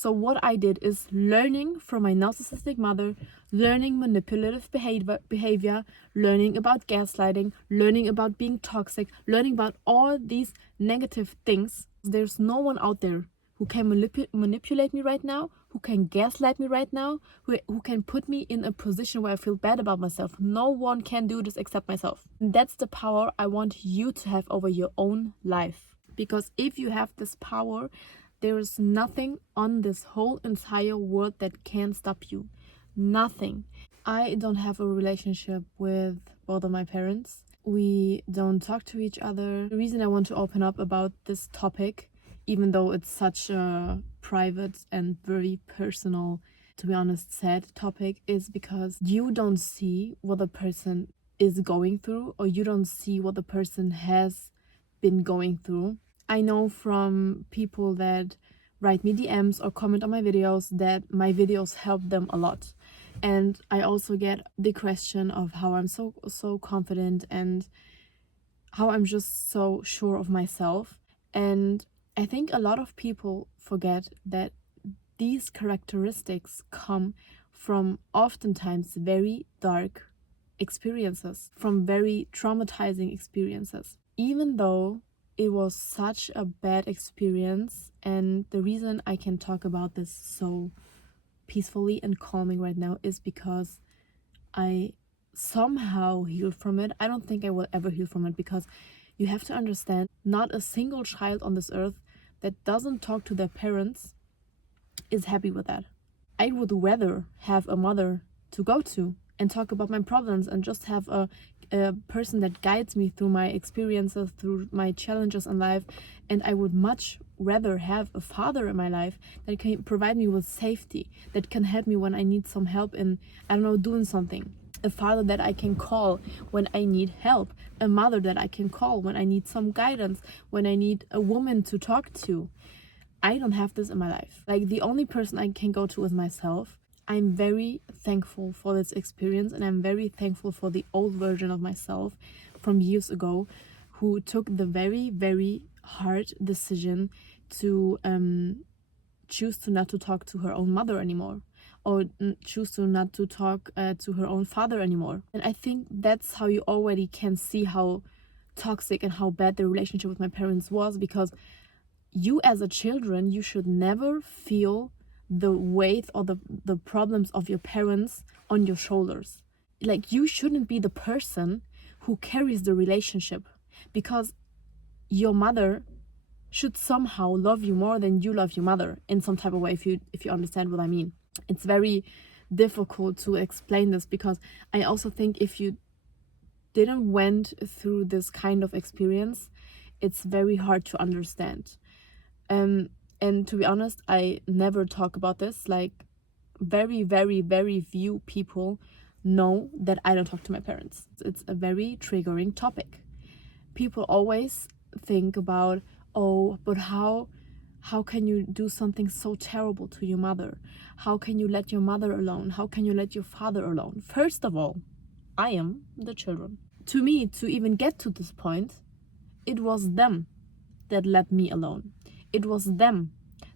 So what I did is learning from my narcissistic mother, learning manipulative behavior, learning about gaslighting, learning about being toxic, learning about all these negative things. There's no one out there who can manipulate me right now, who can gaslight me right now, who can put me in a position where I feel bad about myself. No one can do this except myself. And that's the power I want you to have over your own life. Because if you have this power, there is nothing on this whole entire world that can stop you. Nothing. I don't have a relationship with both of my parents. We don't talk to each other. The reason I want to open up about this topic, even though it's such a private and very personal, to be honest, sad topic, is because you don't see what the person is going through, or you don't see what the person has been going through. I know from people that write me DMs or comment on my videos that my videos help them a lot. And I also get the question of how I'm so confident and how I'm just so sure of myself. And I think a lot of people forget that these characteristics come from oftentimes very dark experiences, from very traumatizing experiences. Even though it was such a bad experience, and the reason I can talk about this so peacefully and calming right now is because I somehow healed from it. I don't think I will ever heal from it, because you have to understand, not a single child on this earth that doesn't talk to their parents is happy with that. I would rather have a mother to go to and talk about my problems and just have a person that guides me through my experiences, through my challenges in life. And I would much rather have a father in my life that can provide me with safety, that can help me when I need some help in, I don't know, doing something. A father that I can call when I need help. A mother that I can call when I need some guidance, when I need a woman to talk to. I don't have this in my life. Like, the only person I can go to is myself. I'm very thankful for this experience, and I'm very thankful for the old version of myself from years ago, who took the very, very hard decision to choose to not to talk to her own mother anymore, or choose to not to talk to her own father anymore. And I think that's how you already can see how toxic and how bad the relationship with my parents was, because you as a children, you should never feel the weight or the problems of your parents on your shoulders. Like, you shouldn't be the person who carries the relationship, because your mother should somehow love you more than you love your mother in some type of way, if you understand what I mean. It's very difficult to explain this, because I also think if you didn't went through this kind of experience, it's very hard to understand. And to be honest, I never talk about this. Like, very, very, very few people know that I don't talk to my parents. It's a very triggering topic. People always think about, oh, but how can you do something so terrible to your mother? How can you let your mother alone? How can you let your father alone? First of all, I am the children. To me, to even get to this point, it was them that let me alone. It was them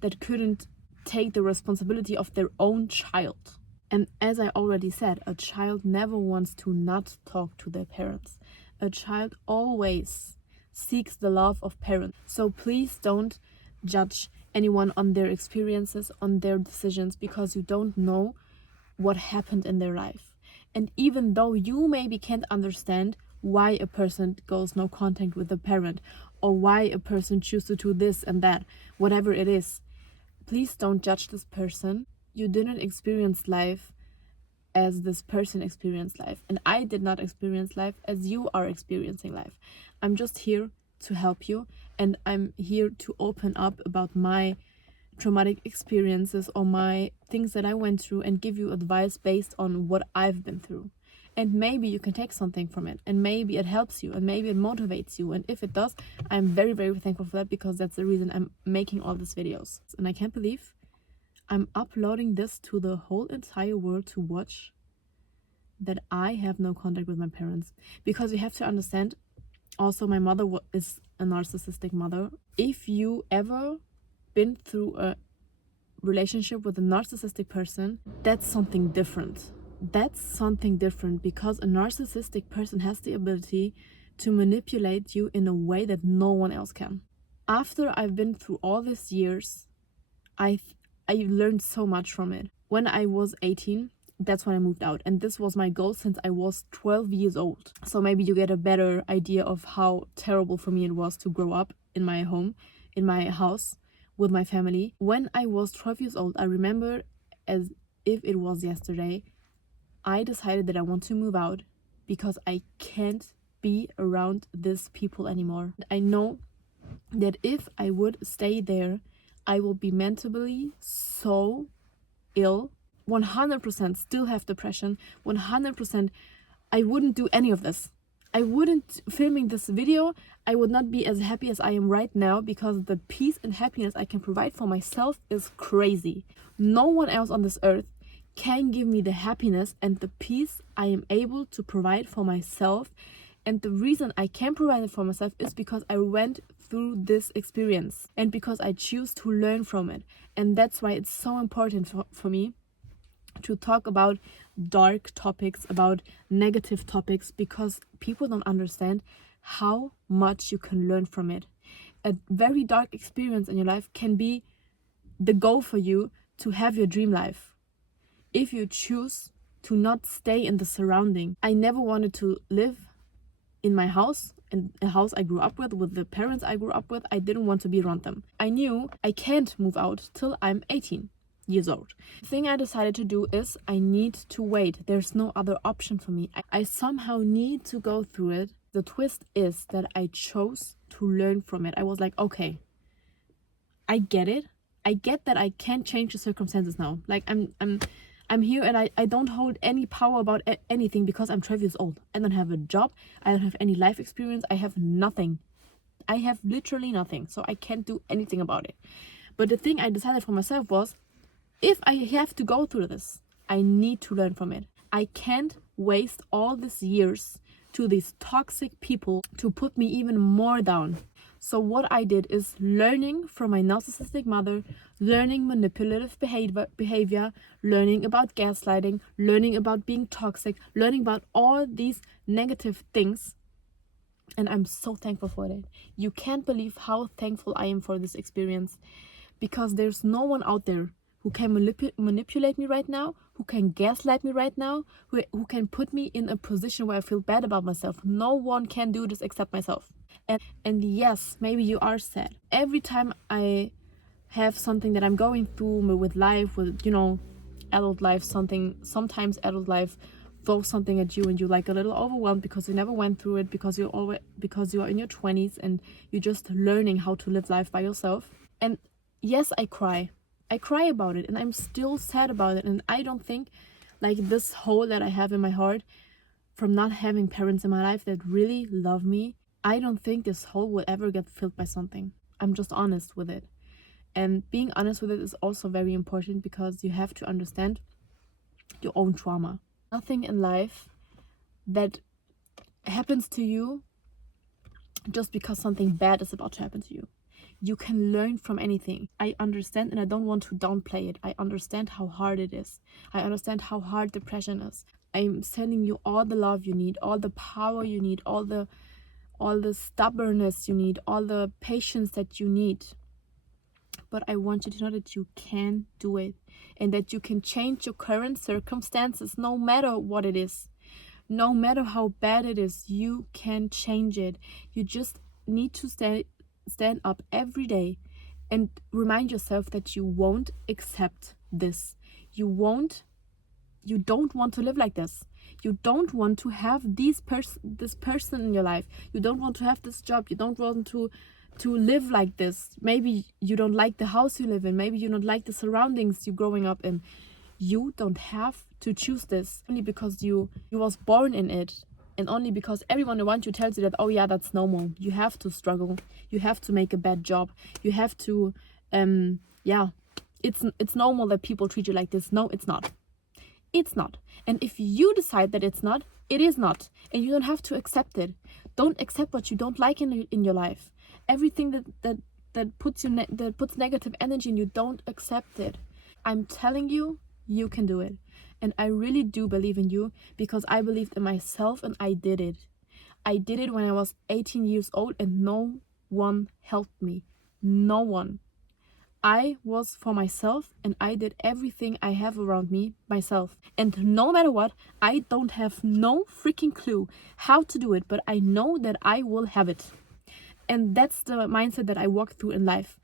that couldn't take the responsibility of their own child. And as I already said, a child never wants to not talk to their parents. A child always seeks the love of parents. So please don't judge anyone on their experiences, on their decisions, because you don't know what happened in their life. And even though you maybe can't understand why a person goes no contact with a parent, or why a person chooses to do this and that, whatever it is, please don't judge this person. You didn't experience life as this person experienced life, and I did not experience life as you are experiencing life. I'm just here to help you, and I'm here to open up about my traumatic experiences or my things that I went through, and give you advice based on what I've been through. And maybe you can take something from it, and maybe it helps you, and maybe it motivates you. And if it does, I'm very, very thankful for that, because that's the reason I'm making all these videos. And I can't believe I'm uploading this to the whole entire world to watch, that I have no contact with my parents. Because you have to understand, also, my mother is a narcissistic mother. If you ever been through a relationship with a narcissistic person, that's something different. That's something different, because a narcissistic person has the ability to manipulate you in a way that no one else can. After I've been through all these years, I learned so much from it. When I was 18, that's when I moved out, and this was my goal since I was 12 years old. So maybe you get a better idea of how terrible for me it was to grow up in my home, in my house with my family. When I was 12 years old, I remember as if it was yesterday, I decided that I want to move out because I can't be around these people anymore. I know that if I would stay there, I will be mentally so ill, 100% still have depression, 100% I wouldn't do any of this. I wouldn't filming this video, I would not be as happy as I am right now, because the peace and happiness I can provide for myself is crazy. No one else on this earth can give me the happiness and the peace I am able to provide for myself. And the reason I can provide it for myself is because I went through this experience and because I choose to learn from it. And that's why it's so important for me to talk about dark topics, about negative topics, because people don't understand how much you can learn from it. A very dark experience in your life can be the goal for you to have your dream life. If you choose to not stay in the surrounding. I never wanted to live in my house, in a house I grew up with the parents I grew up with. I didn't want to be around them. I knew I can't move out till I'm 18 years old. The thing I decided to do is I need to wait. There's no other option for me. I somehow need to go through it. The twist is that I chose to learn from it. I was like, okay, I get it. I get that I can't change the circumstances now. Like I'm here and I don't hold any power about anything because I'm 12 years old. I don't have a job. I don't have any life experience. I have nothing. I have literally nothing. So I can't do anything about it. But the thing I decided for myself was, if I have to go through this, I need to learn from it. I can't waste all these years to these toxic people to put me even more down. So what I did is learning from my narcissistic mother, learning manipulative behavior, learning about gaslighting, learning about being toxic, learning about all these negative things. And I'm so thankful for it. You can't believe how thankful I am for this experience, because there's no one out there who can manipulate me right now, who can gaslight me right now, who can put me in a position where I feel bad about myself. No one can do this except myself. And yes, maybe you are sad. Every time I have something that I'm going through with life, with, adult life, sometimes adult life throws something at you and you're like a little overwhelmed because you never went through it, because you are in your 20s and you're just learning how to live life by yourself. And yes, I cry about it, and I'm still sad about it. And I don't think, like, this hole that I have in my heart from not having parents in my life that really love me, I don't think this hole will ever get filled by something. I'm just honest with it. And being honest with it is also very important, because you have to understand your own trauma. Nothing in life that happens to you just because something bad is about to happen to you. You can learn from anything. I understand, and I don't want to downplay it. I understand how hard it is. I understand how hard depression is. I'm sending you all the love you need, all the power you need, all the stubbornness you need, all the patience that you need. But I want you to know that you can do it, and that you can change your current circumstances, no matter what it is. No matter how bad it is, you can change it. You just need to stand up every day and remind yourself that you won't accept this. You don't want to live like this. You don't want to have this person in your life. You don't want to have this job. You don't want to live like this. Maybe you don't like the house you live in. Maybe you don't like the surroundings you're growing up in. You don't have to choose this only because you was born in it, and only because everyone around you tells you that, oh yeah, that's normal. You have to struggle. You have to make a bad job. You have to, it's normal that people treat you like this. No, it's not. It's not. And if you decide that it's not, it is not. And you don't have to accept it. Don't accept what you don't like in your life. Everything that puts negative energy in you, don't accept it. I'm telling you, you can do it. And I really do believe in you because I believed in myself and I did it. I did it when I was 18 years old and no one helped me. No one. I was for myself and I did everything I have around me myself. And no matter what, I don't have no freaking clue how to do it, but I know that I will have it. And that's the mindset that I walk through in life.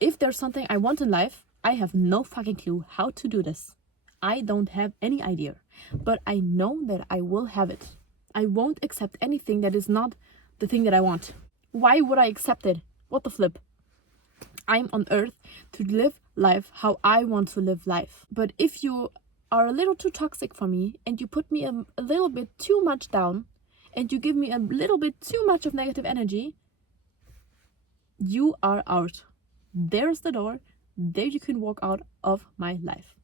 If there's something I want in life, I have no fucking clue how to do this. I don't have any idea, but I know that I will have it. I won't accept anything that is not the thing that I want. Why would I accept it? What the flip? I'm on earth to live life how I want to live life. But if you are a little too toxic for me and you put me a little bit too much down and you give me a little bit too much of negative energy, you are out. There's the door. There you can walk out of my life.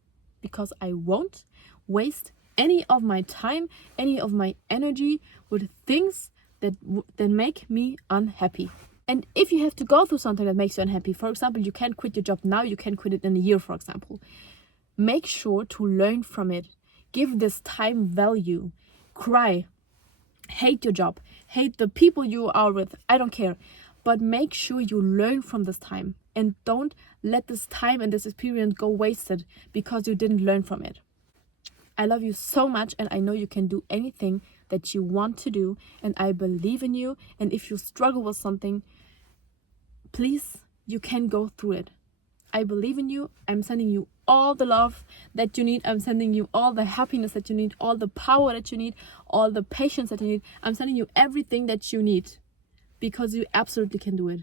Because I won't waste any of my time, any of my energy with things that make me unhappy. And if you have to go through something that makes you unhappy, for example, you can't quit your job now, you can quit it in a year, for example. Make sure to learn from it. Give this time value. Cry. Hate your job. Hate the people you are with. I don't care. But make sure you learn from this time. And don't let this time and this experience go wasted because you didn't learn from it. I love you so much and I know you can do anything that you want to do. And I believe in you. And if you struggle with something, please, you can go through it. I believe in you. I'm sending you all the love that you need. I'm sending you all the happiness that you need, all the power that you need, all the patience that you need. I'm sending you everything that you need because you absolutely can do it.